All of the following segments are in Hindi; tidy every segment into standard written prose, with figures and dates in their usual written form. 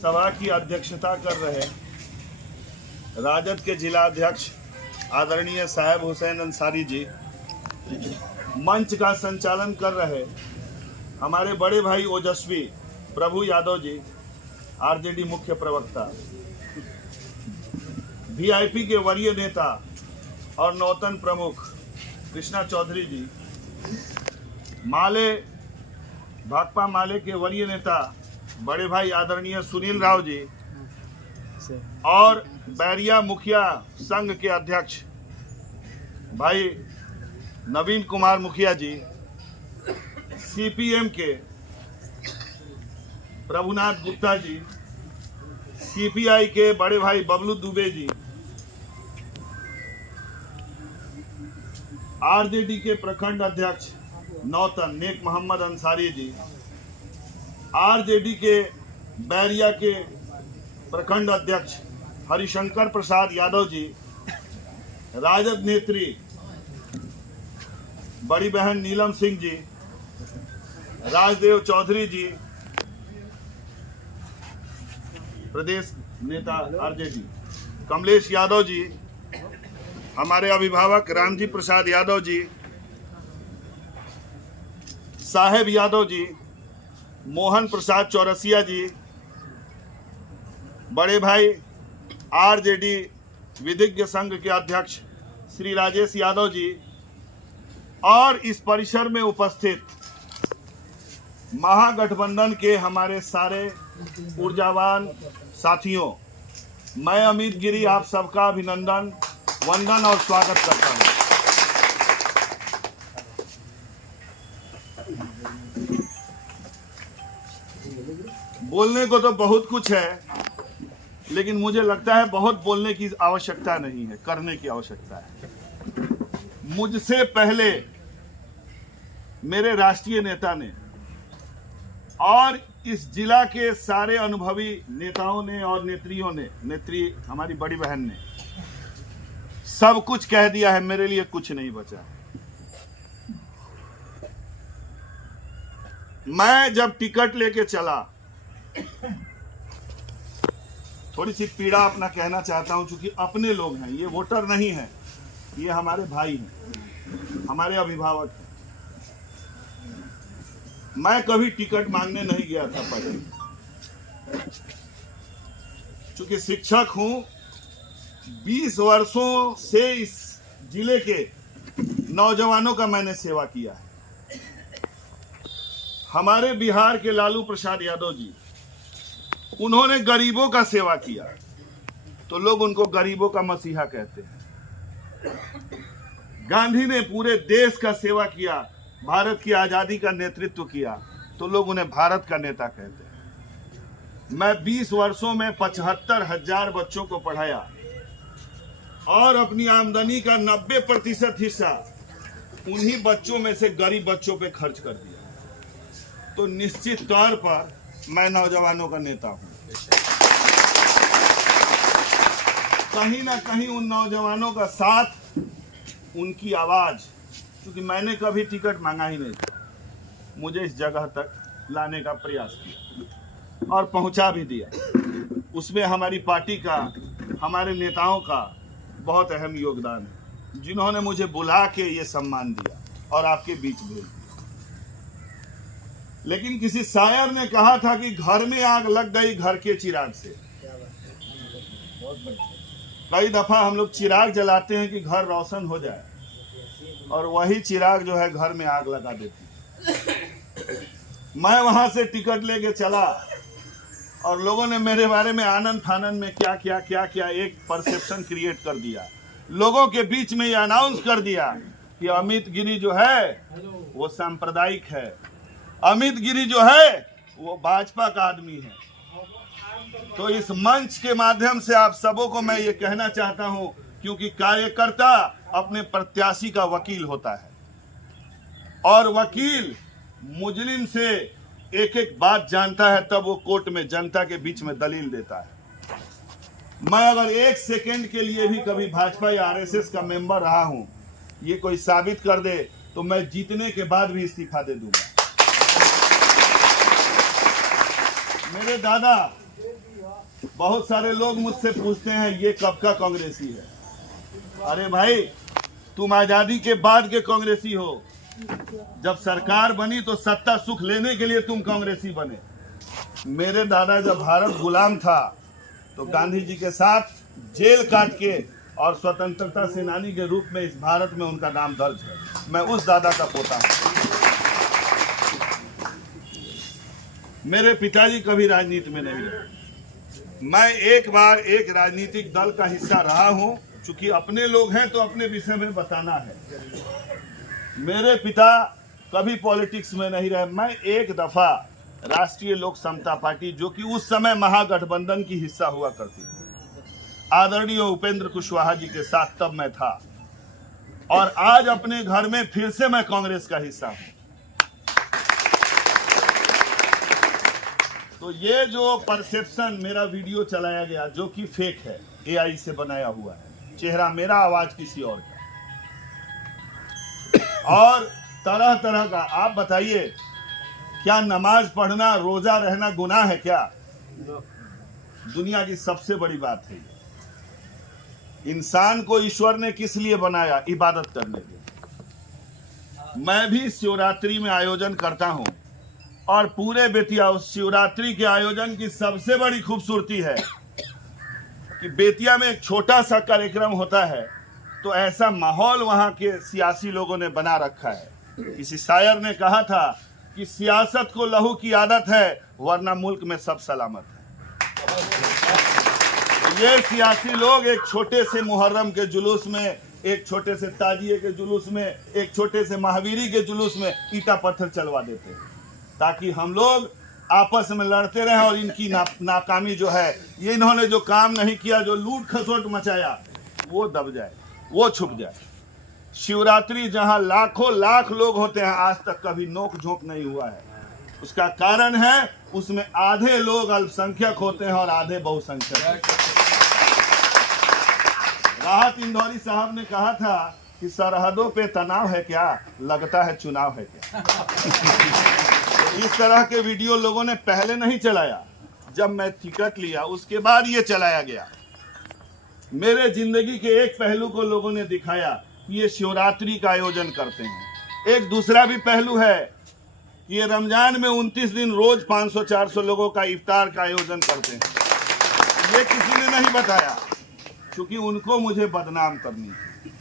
सभा की अध्यक्षता कर रहे राजद के जिला अध्यक्ष आदरणीय साहेब हुसैन अंसारी जी, मंच का संचालन कर रहे हमारे बड़े भाई ओजस्वी प्रभु यादव जी, आरजेडी मुख्य प्रवक्ता, वीआईपी के वरीय नेता और नौतन प्रमुख कृष्णा चौधरी जी, माले भाकपा माले के वरीय नेता बड़े भाई आदरणीय सुनील राव जी और बैरिया मुखिया संघ के अध्यक्ष भाई नवीन कुमार मुखिया जी, सीपीएम के प्रभुनाथ गुप्ता जी, सीपीआई के बड़े भाई बबलू दुबे जी, आरजेडी के प्रखंड अध्यक्ष नौतन नेक मोहम्मद अंसारी जी, आरजेडी के बैरिया के प्रखंड अध्यक्ष हरिशंकर प्रसाद यादव जी, राजद नेत्री बड़ी बहन नीलम सिंह जी, राजदेव चौधरी जी, प्रदेश नेता आरजेडी कमलेश यादव जी, हमारे अभिभावक रामजी प्रसाद यादव जी, साहेब यादव जी, मोहन प्रसाद चौरसिया जी, बड़े भाई आरजेडी विधिज्ञ संघ के अध्यक्ष श्री राजेश यादव जी और इस परिसर में उपस्थित महागठबंधन के हमारे सारे ऊर्जावान साथियों, मैं अमित गिरी आप सबका अभिनंदन, वंदन और स्वागत करता हूं। बोलने को तो बहुत कुछ है, लेकिन मुझे लगता है बहुत बोलने की आवश्यकता नहीं है, करने की आवश्यकता है। मुझसे पहले मेरे राष्ट्रीय नेता ने और इस जिला के सारे अनुभवी नेताओं ने और नेत्रियों ने, नेत्री हमारी बड़ी बहन ने सब कुछ कह दिया है, मेरे लिए कुछ नहीं बचा। मैं जब टिकट लेके चला, थोड़ी सी पीड़ा अपना कहना चाहता हूं, क्योंकि अपने लोग हैं, ये वोटर नहीं है, ये हमारे भाई हैं, हमारे अभिभावक हैं। मैं कभी टिकट मांगने नहीं गया था पहले, चूंकि शिक्षक हूं, 20 वर्षों से इस जिले के नौजवानों का मैंने सेवा किया है। हमारे बिहार के लालू प्रसाद यादव जी, उन्होंने गरीबों का सेवा किया, तो लोग उनको गरीबों का मसीहा कहते हैं। गांधी ने पूरे देश का सेवा किया, भारत की आजादी का नेतृत्व किया, तो लोग उन्हें भारत का नेता कहते हैं। मैं 20 वर्षों में 75,000 बच्चों को पढ़ाया और अपनी आमदनी का 90% हिस्सा उन्हीं बच्चों में से गरीब बच्चों पे खर्च कर दिया। तो निश्चित तौर पर मैं नौजवानों का नेता हूं। कहीं ना कहीं उन नौजवानों का साथ, उनकी आवाज, क्योंकि मैंने कभी टिकट मांगा ही नहीं था, मुझे इस जगह तक लाने का प्रयास किया और पहुंचा भी दिया। उसमें हमारी पार्टी का, हमारे नेताओं का बहुत अहम योगदान है, जिन्होंने मुझे बुला के ये सम्मान दिया और आपके बीच भेज दिया। लेकिन किसी शायर ने कहा था कि घर में आग लग गई घर के चिराग से। कई दफा हम लोग चिराग जलाते हैं कि घर रोशन हो जाए, और वही चिराग जो है घर में आग लगा देती। मैं वहां से टिकट लेके चला और लोगों ने मेरे बारे में आनंद फानंद में क्या एक परसेप्शन क्रिएट कर दिया। लोगों के बीच में ये अनाउंस कर दिया कि अमित गिरी जो है वो सांप्रदायिक है, अमित गिरी जो है वो भाजपा का आदमी है। तो इस मंच के माध्यम से आप सबों को मैं ये कहना चाहता हूं, क्योंकि कार्यकर्ता अपने प्रत्याशी का वकील होता है, और वकील मुजरिम से एक एक बात जानता है, तब वो कोर्ट में जनता के बीच में दलील देता है। मैं अगर 1 सेकेंड के लिए भी कभी भाजपा या आरएसएस का मेंबर रहा हूं, ये कोई साबित कर दे तो मैं जीतने के बाद भी इस्तीफा दे दूंगा। मेरे दादा बहुत सारे लोग मुझसे पूछते हैं ये कब का कांग्रेसी है। अरे भाई, तुम आजादी के बाद के कांग्रेसी हो। जब सरकार बनी तो सत्ता सुख लेने के लिए तुम कांग्रेसी बने। मेरे दादा जब भारत गुलाम था तो गांधी जी के साथ जेल काट के और स्वतंत्रता सेनानी के रूप में इस भारत में उनका नाम दर्ज है। मैं उस दादा का पोता हूं। मेरे पिताजी कभी राजनीति में नहीं रहे। मैं एक बार एक राजनीतिक दल का हिस्सा रहा हूं। चूंकि अपने लोग हैं तो अपने विषय में बताना है। मेरे पिता कभी पॉलिटिक्स में नहीं रहे। मैं एक दफा राष्ट्रीय लोक समता पार्टी, जो कि उस समय महागठबंधन की हिस्सा हुआ करती थी, आदरणीय उपेंद्र कुशवाहा जी के साथ तब मैं था। और आज अपने घर में फिर से मैं कांग्रेस का हिस्सा हूं। तो ये जो परसेप्शन मेरा वीडियो चलाया गया, जो कि फेक है, एआई से बनाया हुआ है, चेहरा मेरा, आवाज किसी और का, और तरह तरह का, आप बताइए क्या नमाज पढ़ना, रोजा रहना गुनाह है क्या? दुनिया की सबसे बड़ी बात है ये। इंसान को ईश्वर ने किस लिए बनाया? इबादत करने के लिए। मैं भी शिवरात्रि में आयोजन करता हूं और पूरे बेतिया, उस शिवरात्रि के आयोजन की सबसे बड़ी खूबसूरती है कि बेतिया में एक छोटा सा कार्यक्रम होता है तो ऐसा माहौल वहां के सियासी लोगों ने बना रखा है। किसी शायर ने कहा था कि सियासत को लहू की आदत है, वरना मुल्क में सब सलामत है। ये सियासी लोग एक छोटे से मुहर्रम के जुलूस में, एक छोटे से ताजिए के जुलूस में, एक छोटे से महावीरी के जुलूस में ईटा पत्थर चलवा देते हैं ताकि हम लोग आपस में लड़ते रहे और इनकी नाकामी जो है, ये इन्होंने जो काम नहीं किया, जो लूट खसोट मचाया, वो दब जाए, वो छुप जाए। शिवरात्रि जहां लाखों लाख लोग होते हैं, आज तक कभी नोक झोंक नहीं हुआ है। उसका कारण है उसमें आधे लोग अल्पसंख्यक होते हैं और आधे बहुसंख्यक। राहत इंदौरी साहब ने कहा था कि सरहदों पे तनाव है क्या, लगता है चुनाव है क्या। इस तरह के वीडियो लोगों ने पहले नहीं चलाया। जब मैं टिकट लिया उसके बाद ये चलाया गया। मेरे जिंदगी के एक पहलू को लोगों ने दिखाया कि ये शिवरात्रि का आयोजन करते हैं। एक दूसरा भी पहलू है कि ये रमजान में 29 दिन रोज 500-400 लोगों का इफ्तार का आयोजन करते हैं। ये किसी ने नहीं बताया क्योंकि उनको मुझे बदनाम करनी थी।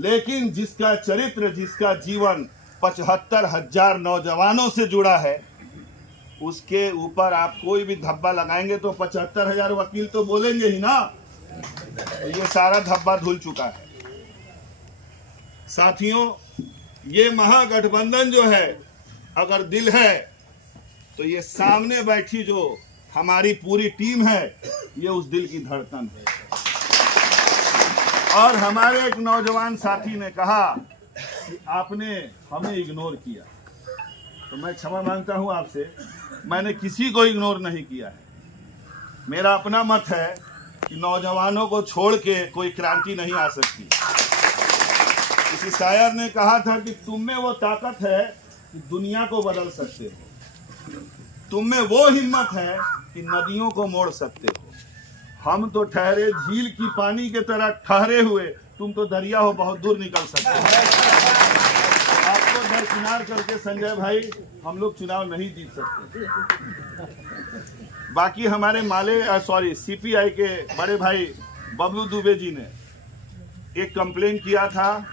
लेकिन जिसका चरित्र, जिसका जीवन 75,000 नौजवानों से जुड़ा है, उसके ऊपर आप कोई भी धब्बा लगाएंगे तो 75,000 वकील तो बोलेंगे ही ना। ये सारा धब्बा धुल चुका है। साथियों, ये महागठबंधन जो है, अगर दिल है तो ये सामने बैठी जो हमारी पूरी टीम है, ये उस दिल की धड़कन है। और हमारे एक नौजवान साथी ने कहा कि आपने हमें इग्नोर किया, तो मैं क्षमा मांगता हूं आपसे। मैंने किसी को इग्नोर नहीं किया है। मेरा अपना मत है कि नौजवानों को छोड़ के कोई क्रांति नहीं आ सकती। किसी शायर ने कहा था कि तुम में वो ताकत है कि दुनिया को बदल सकते हो, तुम में वो हिम्मत है कि नदियों को मोड़ सकते हो। हम तो ठहरे झील की पानी के तरह ठहरे हुए, तुम तो दरिया हो, बहुत दूर निकल सकते हो। आपको दरकिनार करके संजय भाई हम लोग चुनाव नहीं जीत सकते। बाकी हमारे सीपीआई के बड़े भाई बबलू दुबे जी ने एक कंप्लेन किया था।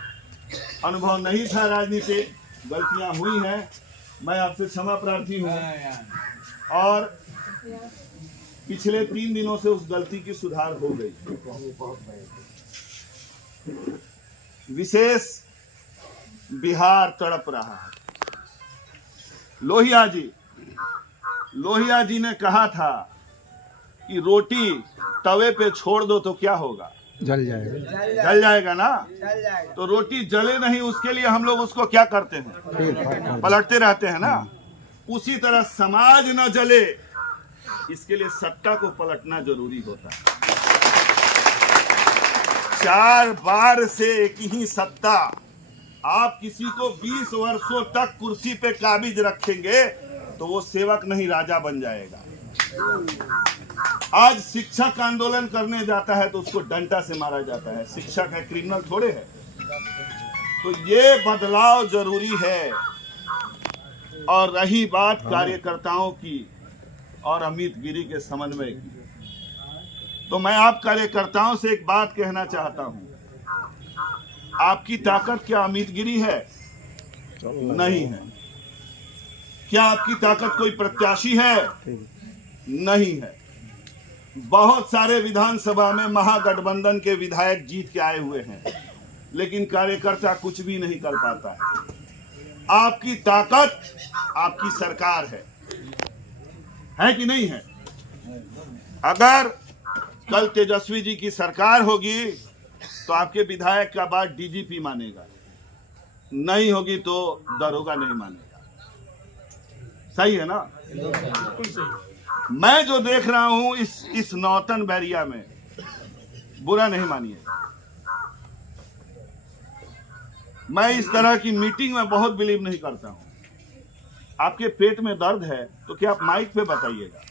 अनुभव नहीं था राजनीति, गलतियां हुई हैं, मैं आपसे क्षमा प्रार्थी हूँ। और पिछले 3 दिनों से उस गलती की सुधार हो गई। विशेष बिहार तड़प रहा है। लोहिया जी ने कहा था कि रोटी तवे पे छोड़ दो तो क्या होगा, जल जाएगा। जल जाएगा ना। तो रोटी जले नहीं, उसके लिए हम लोग उसको क्या करते हैं, पलटते रहते हैं ना। उसी तरह समाज न जले, इसके लिए सत्ता को पलटना जरूरी होता है। 4 बार से एक ही सत्ता, आप किसी को 20 वर्षों तक कुर्सी पे काबिज रखेंगे तो वो सेवक नहीं राजा बन जाएगा। आज शिक्षक आंदोलन करने जाता है तो उसको डंडा से मारा जाता है। शिक्षक है, क्रिमिनल थोड़े है। तो ये बदलाव जरूरी है। और रही बात कार्यकर्ताओं की और अमित गिरी के समन्वय की, तो मैं आप कार्यकर्ताओं से एक बात कहना चाहता हूं। आपकी ताकत क्या अमित गिरी है? नहीं है। क्या आपकी ताकत कोई प्रत्याशी है? नहीं है। बहुत सारे विधानसभा में महागठबंधन के विधायक जीत के आए हुए हैं, लेकिन कार्यकर्ता कुछ भी नहीं कर पाता है। आपकी ताकत आपकी सरकार है कि नहीं है? अगर कल तेजस्वी जी की सरकार होगी तो आपके विधायक का बात डीजीपी मानेगा, नहीं होगी तो दरोगा नहीं मानेगा। सही है ना? मैं जो देख रहा हूं इस नौतन बैरिया में, बुरा नहीं मानिएगा, मैं इस तरह की मीटिंग में बहुत बिलीव नहीं करता हूं। आपके पेट में दर्द है तो क्या आप माइक पे बताइएगा?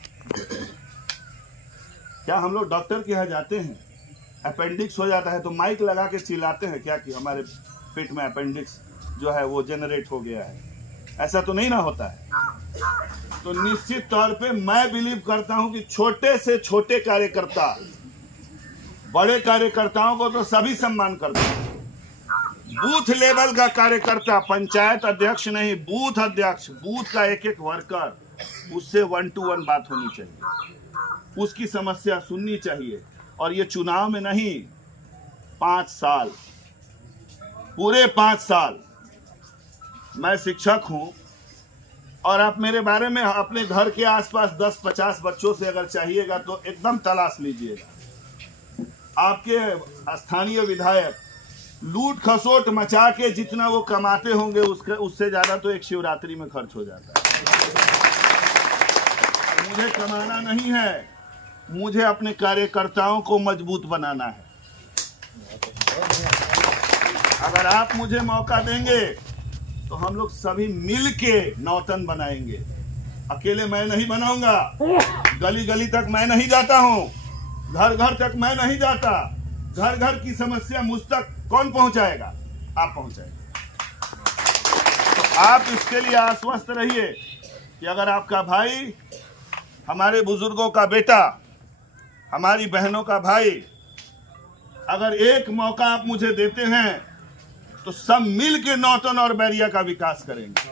क्या हम लोग डॉक्टर के यहाँ जाते हैं, अपेंडिक्स हो जाता है तो माइक लगा के चिल्लाते हैं क्या कि हमारे पेट में अपेंडिक्स जो है वो जनरेट हो गया है? ऐसा तो नहीं ना होता है। तो निश्चित तौर पे मैं बिलीव करता हूं कि छोटे से छोटे कार्यकर्ता, बड़े कार्यकर्ताओं को तो सभी सम्मान करते हैं। बूथ लेवल का कार्यकर्ता, पंचायत अध्यक्ष नहीं, बूथ अध्यक्ष, बूथ का एक एक वर्कर, उससे 1 to 1 बात होनी चाहिए, उसकी समस्या सुननी चाहिए। और ये चुनाव में नहीं, 5 साल, पूरे 5 साल मैं शिक्षक हूं और आप मेरे बारे में अपने घर के आसपास 10-50 बच्चों से अगर चाहिएगा तो एकदम तलाश लीजिएगा। आपके स्थानीय विधायक लूट खसोट मचा के जितना वो कमाते होंगे उससे ज्यादा तो एक शिवरात्रि में खर्च हो जाता है। मुझे कमाना नहीं है, मुझे अपने कार्यकर्ताओं को मजबूत बनाना है। अगर आप मुझे मौका देंगे तो हम लोग सभी मिल के नौतन बनाएंगे। अकेले मैं नहीं बनाऊंगा। गली गली तक मैं नहीं जाता हूं, घर घर तक मैं नहीं जाता। घर घर की समस्या मुझ तक कौन पहुंचाएगा? आप पहुंचाएंगे। तो आप इसके लिए आश्वस्त रहिए कि अगर आपका भाई, हमारे बुजुर्गों का बेटा, हमारी बहनों का भाई, अगर एक मौका आप मुझे देते हैं तो सब मिल के नौतन और बैरिया का विकास करेंगे।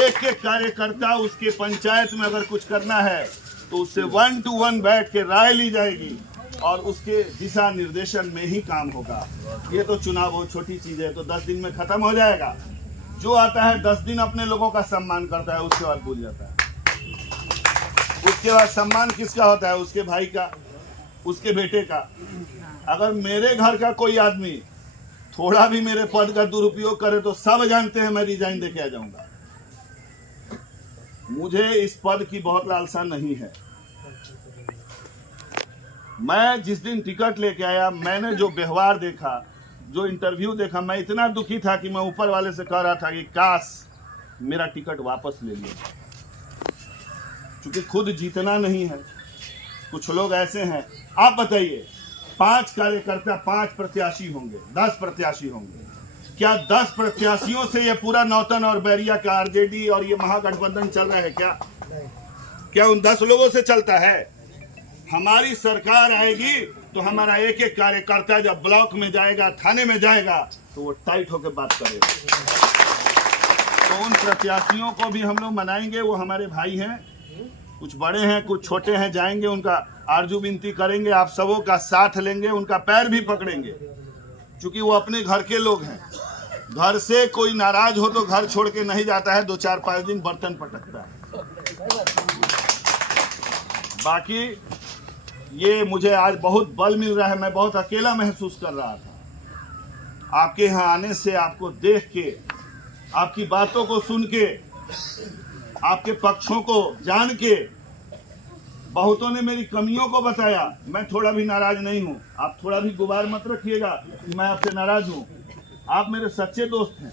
एक एक कार्यकर्ता उसके पंचायत में अगर कुछ करना है तो उससे 1 to 1 बैठ के राय ली जाएगी और उसके दिशा निर्देशन में ही काम होगा। ये तो चुनाव बहुत छोटी चीज है, तो 10 दिन में खत्म हो जाएगा। जो आता है 10 दिन अपने लोगों का सम्मान करता है, उसके बाद भूल जाता है। उसके बाद सम्मान किसका होता है? उसके भाई का, उसके बेटे का। अगर मेरे घर का कोई आदमी थोड़ा भी मेरे पद का दुरुपयोग करे तो सब जानते हैं मैं रिजाइन देके आ जाऊंगा। मुझे इस पद की बहुत लालसा नहीं है। मैं जिस दिन टिकट लेके आया, मैंने जो व्यवहार देखा, जो इंटरव्यू देखा, मैं इतना दुखी था कि मैं ऊपर वाले से कह रहा था कि काश मेरा टिकट वापस ले लिया। क्योंकि खुद जीतना नहीं है। कुछ लोग ऐसे हैं, आप बताइए, 5 कार्यकर्ता, 5 प्रत्याशी होंगे, 10 प्रत्याशी होंगे, क्या 10 प्रत्याशियों से ये पूरा नौतन और बैरिया का आरजेडी और ये महागठबंधन चल रहा है? क्या उन 10 लोगों से चलता है? हमारी सरकार आएगी तो हमारा एक एक कार्यकर्ता जब ब्लॉक में जाएगा, थाने में जाएगा, तो वो टाइट होकर बात करेगा। तो उन प्रत्याशियों को भी हम लोग मनाएंगे। वो हमारे भाई हैं, कुछ बड़े हैं, कुछ छोटे हैं, जाएंगे, उनका आरजू विनती करेंगे, आप सबों का साथ लेंगे, उनका पैर भी पकड़ेंगे, क्योंकि वो अपने घर के लोग हैं। घर से कोई नाराज हो तो घर छोड़ के नहीं जाता है, 2-4-5 दिन बर्तन पटकता है। बाकी ये मुझे आज बहुत बल मिल रहा है। मैं बहुत अकेला महसूस कर रहा था। आपके यहाँ आने से, आपको देख के, आपकी बातों को सुन के, आपके पक्षों को जान के, बहुतों ने मेरी कमियों को बताया। मैं थोड़ा भी नाराज नहीं हूँ। आप थोड़ा भी गुबार मत रखिएगा कि मैं आपसे नाराज हूँ। आप मेरे सच्चे दोस्त हैं।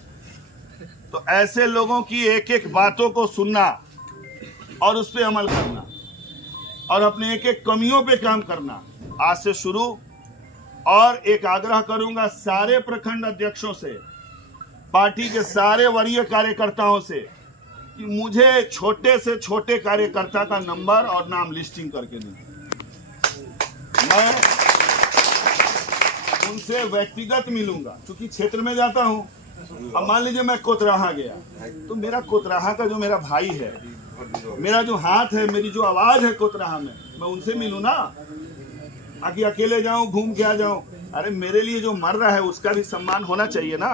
तो ऐसे लोगों की एक एक बातों को सुनना और उस पर अमल करना, और अपने एक एक कमियों पे काम करना आज से शुरू। और एक आग्रह करूंगा सारे प्रखंड अध्यक्षों से, पार्टी के सारे वरीय कार्यकर्ताओं से कि मुझे छोटे से छोटे कार्यकर्ता का नंबर और नाम लिस्टिंग करके दें। मैं उनसे व्यक्तिगत मिलूंगा, क्योंकि क्षेत्र में जाता हूं। अब मान लीजिए मैं कोतराहा गया, तो मेरा कोतराहा का जो मेरा भाई है, मेरा जो हाथ है, मेरी जो आवाज है कोतराहा में, मैं उनसे मिलूं ना, आगे अकेले जाऊं घूम के आ जाऊं। अरे मेरे लिए जो मर रहा है उसका भी सम्मान होना चाहिए ना।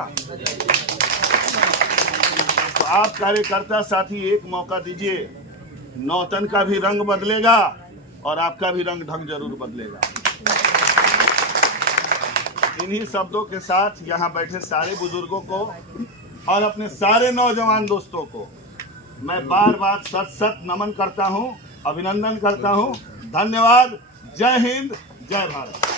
तो आप कार्यकर्ता साथी एक मौका दीजिए, नौतन का भी रंग बदलेगा और आपका भी रंग ढंग जरूर बदलेगा। इन्हीं शब्दों के साथ यहाँ बैठे सारे बुजुर्गों को और अपने सारे नौजवान दोस्तों को मैं बार बार सत नमन करता हूँ, अभिनंदन करता हूँ। धन्यवाद। जय हिंद, जय भारत।